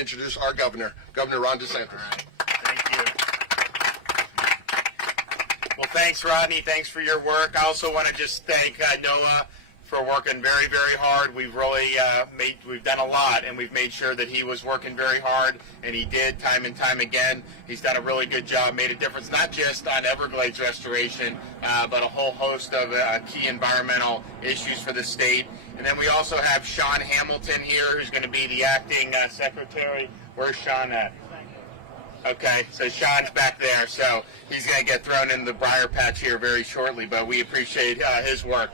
introduce our governor, Governor Ron Desantis. All right. Thank you. Well, thanks, Rodney. Thanks for your work. I also want to just thank Noah for working very, very hard. We've really we've done a lot, and we've made sure that he was working very hard, and he did time and time again. He's done a really good job, made a difference, not just on Everglades restoration, but a whole host of key environmental issues for the state. And then we also have Sean Hamilton here, who's going to be the acting secretary. Where's Sean at? Okay, so Sean's back there, so he's going to get thrown in the briar patch here very shortly, but we appreciate his work.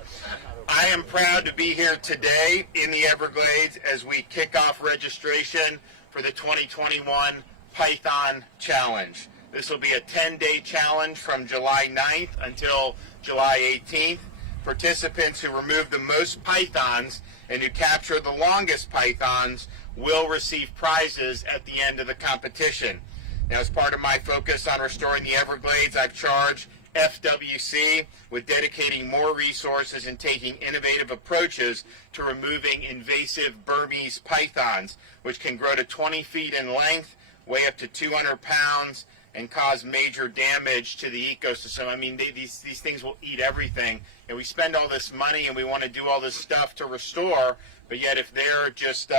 I am proud to be here today in the Everglades as we kick off registration for the 2021 Python Challenge. This will be a 10-day challenge from July 9th until July 18th. Participants who remove the most pythons and who capture the longest pythons will receive prizes at the end of the competition. Now, as part of my focus on restoring the Everglades, I've charged FWC with dedicating more resources and taking innovative approaches to removing invasive Burmese pythons, which can grow to 20 feet in length, weigh up to 200 pounds, and cause major damage to the ecosystem. I mean, these things will eat everything, and we spend all this money and we want to do all this stuff to restore, but yet if they're just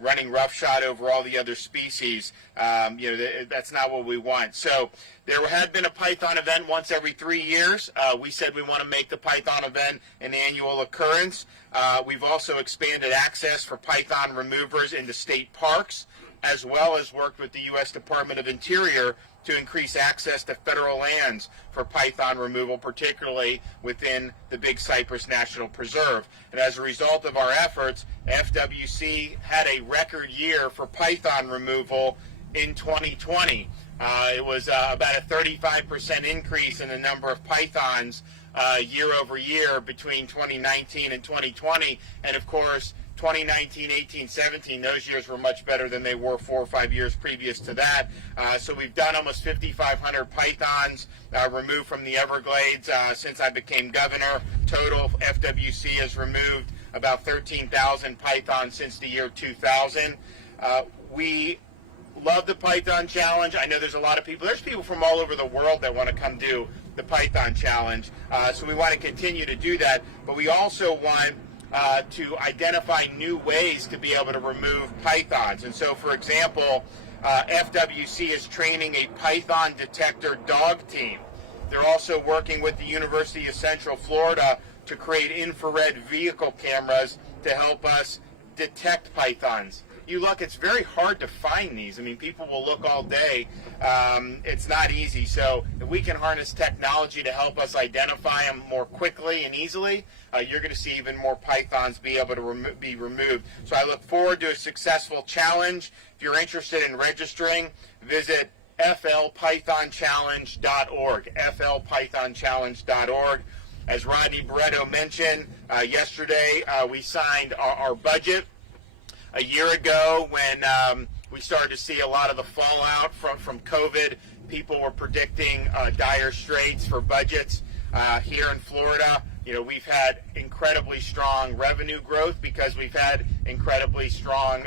running roughshod over all the other species, that's not what we want. So there had been a Python event once every 3 years. We said we want to make the Python event an annual occurrence. We've also expanded access for Python removers into state parks, as well as worked with the U.S. Department of Interior to increase access to federal lands for python removal, particularly within the Big Cypress National Preserve. And as a result of our efforts, FWC had a record year for python removal in 2020. It was about a 35% increase in the number of pythons year over year between 2019 and 2020. And of course, 2019, 18, 17, those years were much better than they were 4 or 5 years previous to that. So we've done almost 5,500 pythons removed from the Everglades since I became governor. Total, FWC has removed about 13,000 pythons since the year 2000. We love the Python Challenge. I know there's a lot of people. There's people from all over the world that want to come do the Python Challenge. So we want to continue to do that. But we also want to identify new ways to be able to remove pythons. And so, for example, FWC is training a python detector dog team. They're also working with the University of Central Florida to create infrared vehicle cameras to help us detect pythons. You look, it's very hard to find these. I mean, people will look all day. It's not easy. So if we can harness technology to help us identify them more quickly and easily, you're going to see even more pythons be able to be removed. So I look forward to a successful challenge. If you're interested in registering, visit flpythonchallenge.org, flpythonchallenge.org. As Rodney Barretto mentioned, yesterday we signed our budget. A year ago, when we started to see a lot of the fallout from COVID, people were predicting dire straits for budgets here in Florida. You know, we've had incredibly strong revenue growth because we've had incredibly strong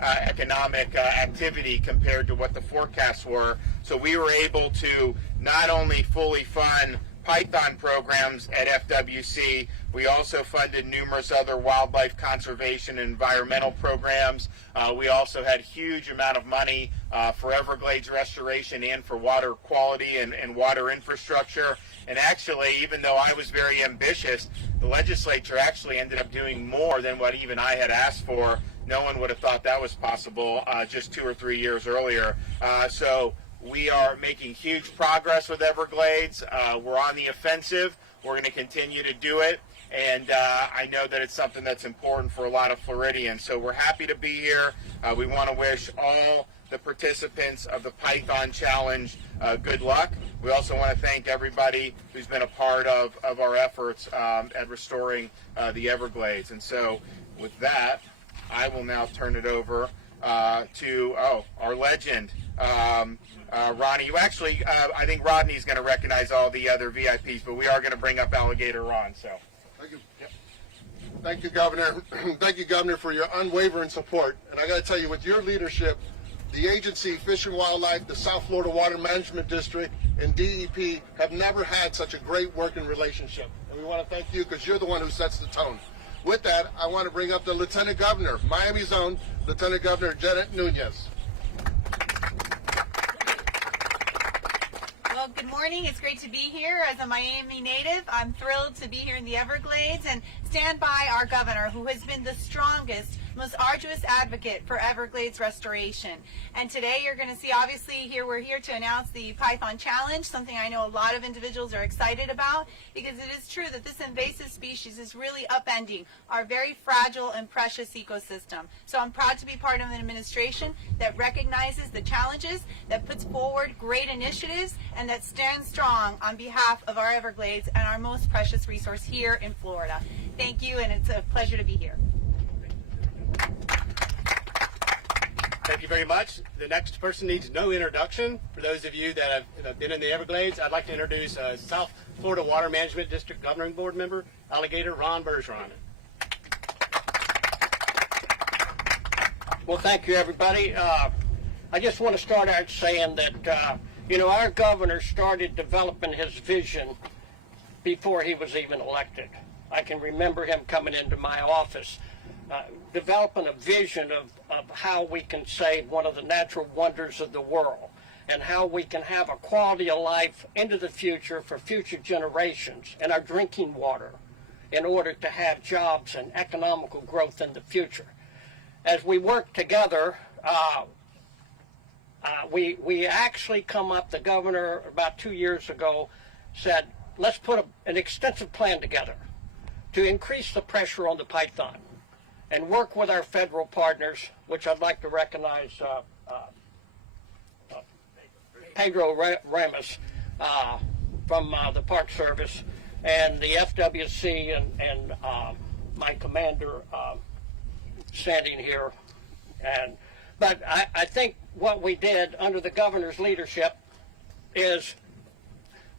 economic activity compared to what the forecasts were. So we were able to not only fully fund Python programs at FWC, we also funded numerous other wildlife conservation and environmental programs. We also had huge amount of money for Everglades restoration and for water quality and water infrastructure. And actually, even though I was very ambitious, the legislature actually ended up doing more than what even I had asked for. No one would have thought that was possible just 2 or 3 years earlier. So we are making huge progress with Everglades. We're on the offensive. We're going to continue to do it. And I know that it's something that's important for a lot of Floridians. So we're happy to be here. We want to wish all the participants of the Python Challenge good luck. We also want to thank everybody who's been a part of our efforts at restoring the Everglades. And so with that, I will now turn it over to our legend, Ronnie. You actually, I think Rodney's going to recognize all the other VIPs, but we are going to bring up Alligator Ron. So, thank you. Yep. Thank you, Governor. Thank you, Governor, for your unwavering support. And I got to tell you, with your leadership, the agency, Fish and Wildlife, the South Florida Water Management District, and DEP have never had such a great working relationship. And we want to thank you because you're the one who sets the tone. With that, I want to bring up the Lieutenant Governor, Miami's own Lieutenant Governor Janet Nunez. Well, good morning. It's great to be here. As a Miami native, I'm thrilled to be here in the Everglades and stand by our governor, who has been the strongest, most arduous advocate for Everglades restoration. And today you're going to see, obviously, here we're here to announce the Python Challenge, something I know a lot of individuals are excited about, because it is true that this invasive species is really upending our very fragile and precious ecosystem. So I'm proud to be part of an administration that recognizes the challenges, that puts forward great initiatives, and that stands strong on behalf of our Everglades and our most precious resource here in Florida. Thank you, and it's a pleasure to be here. Thank you very much. The next person needs no introduction. For those of you that have been in the Everglades, I'd like to introduce South Florida Water Management District Governing Board member, Alligator Ron Desantis. Well, thank you, everybody. I just want to start out saying that, our governor started developing his vision before he was even elected. I can remember him coming into my office, developing a vision of how we can save one of the natural wonders of the world and how we can have a quality of life into the future for future generations and our drinking water in order to have jobs and economical growth in the future. As we work together, we actually come up, the governor about 2 years ago said, let's put an extensive plan together to increase the pressure on the Python and work with our federal partners, which I'd like to recognize Pedro Ramos from the Park Service and the FWC and my commander standing here. But I think what we did under the governor's leadership is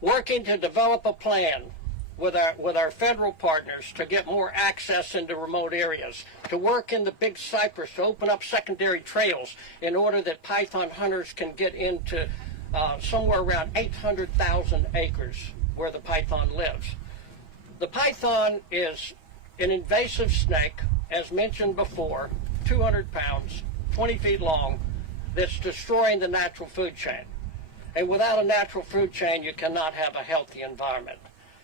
working to develop a plan with our federal partners to get more access into remote areas, to work in the Big Cypress, to open up secondary trails in order that python hunters can get into somewhere around 800,000 acres where the python lives. The python is an invasive snake, as mentioned before, 200 pounds, 20 feet long, that's destroying the natural food chain. And without a natural food chain, you cannot have a healthy environment.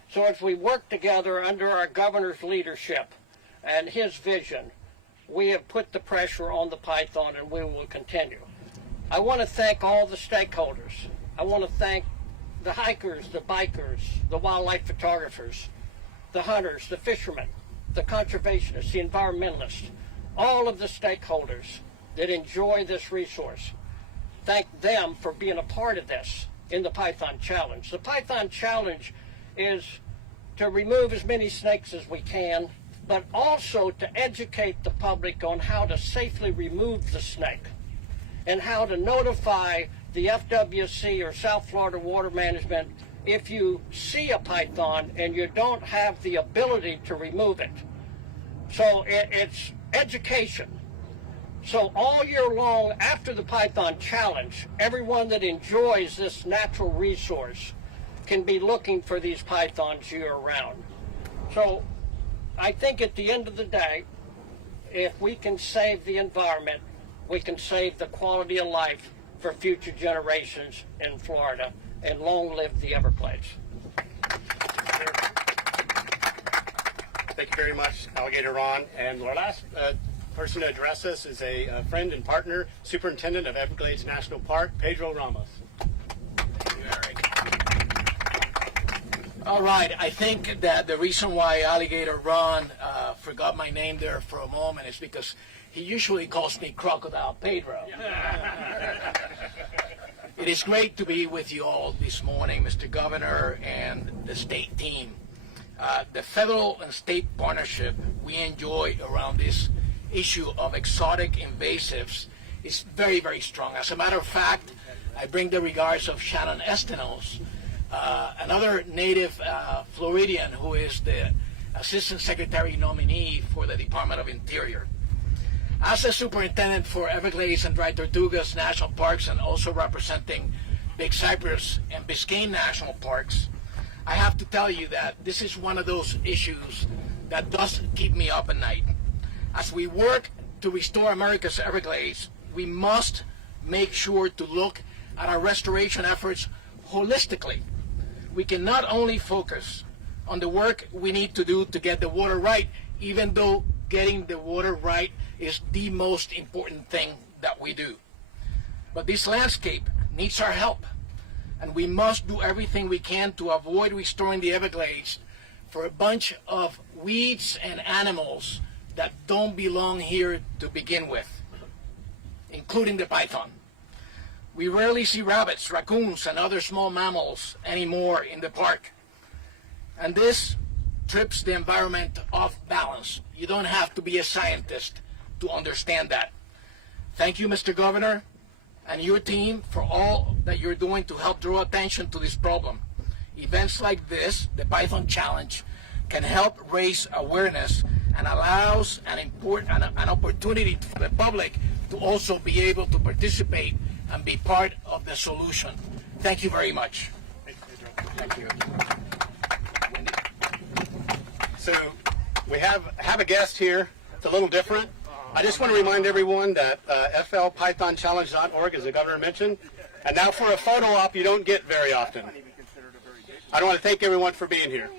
So as we work together under our governor's leadership and his vision, we have put the pressure on the python, and we will continue. I want to thank all the stakeholders. I want to thank the hikers, the bikers, the wildlife photographers, the hunters, the fishermen, the conservationists, the environmentalists, all of the stakeholders that enjoy this resource. Thank them for being a part of this in the Python Challenge. The Python Challenge is to remove as many snakes as we can, but also to educate the public on how to safely remove the snake and how to notify the FWC or South Florida Water Management if you see a python and you don't have the ability to remove it. So it's education. So all year long after the Python Challenge, everyone that enjoys this natural resource can be looking for these pythons year-round. So I think at the end of the day, if we can save the environment, we can save the quality of life for future generations in Florida, and long live the Everglades. Thank you very much, Alligator Ron. And our last person to address us is a friend and partner, Superintendent of Everglades National Park, Pedro Ramos. Thank you, Eric. All right, I think that the reason why Alligator Ron forgot my name there for a moment is because he usually calls me Crocodile Pedro. It is great to be with you all this morning, Mr. Governor and the state team. The federal and state partnership we enjoy around this issue of exotic invasives is very, very strong. As a matter of fact, I bring the regards of Shannon Estenos, another native Floridian who is the Assistant Secretary nominee for the Department of Interior. As a superintendent for Everglades and Dry Tortugas National Parks and also representing Big Cypress and Biscayne National Parks, I have to tell you that this is one of those issues that does keep me up at night. As we work to restore America's Everglades, we must make sure to look at our restoration efforts holistically. We can not only focus on the work we need to do to get the water right, even though getting the water right is the most important thing that we do. But this landscape needs our help, and we must do everything we can to avoid restoring the Everglades for a bunch of weeds and animals that don't belong here to begin with, including the python. We rarely see rabbits, raccoons, and other small mammals anymore in the park. And this trips the environment off balance. You don't have to be a scientist to understand that. Thank you, Mr. Governor, and your team for all that you're doing to help draw attention to this problem. Events like this, the Python Challenge, can help raise awareness and allows an opportunity for the public to also be able to participate and be part of the solution. Thank you very much. Thank you. So we have a guest here. It's a little different. I just want to remind everyone that flpythonchallenge.org, as the governor mentioned. And now for a photo op you don't get very often. I want to thank everyone for being here.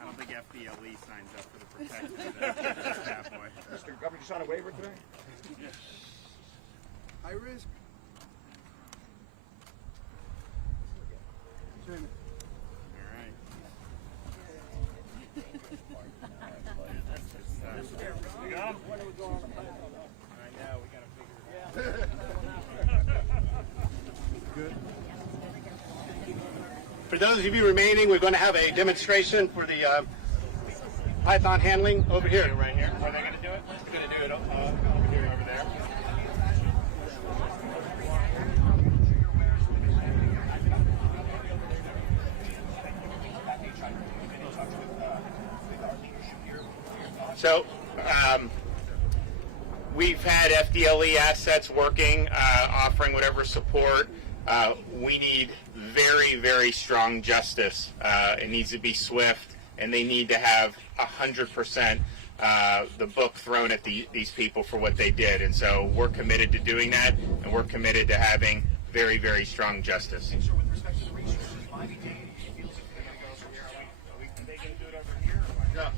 I don't think FDLE signs up for the protection of that halfway. Mr. Governor, you signed a waiver today? Yes. High risk. All right. You got him? I know, we got to figure it out. Good. For those of you remaining, we're going to have a demonstration for the python handling over here. Right here. Where are they going to do it? We're going to do it over here, over there. So, we've had FDLE assets working, offering whatever support. We need very, very strong justice. It needs to be swift, and they need to have 100% the book thrown at these people for what they did. And so we're committed to doing that, and we're committed to having very, very strong justice. With respect to the resources, my feels if they're going to go from here. Are they going to do it over here? Yeah.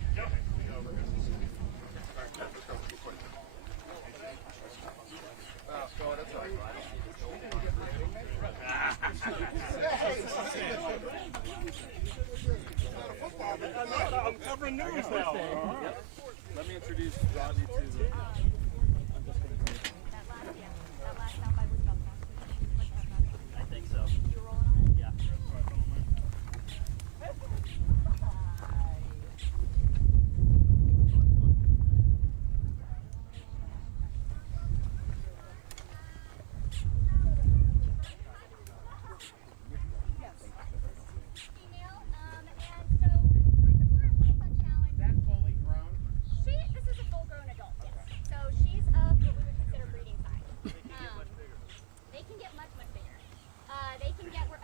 I'm covering news now. Let me introduce Rodney to the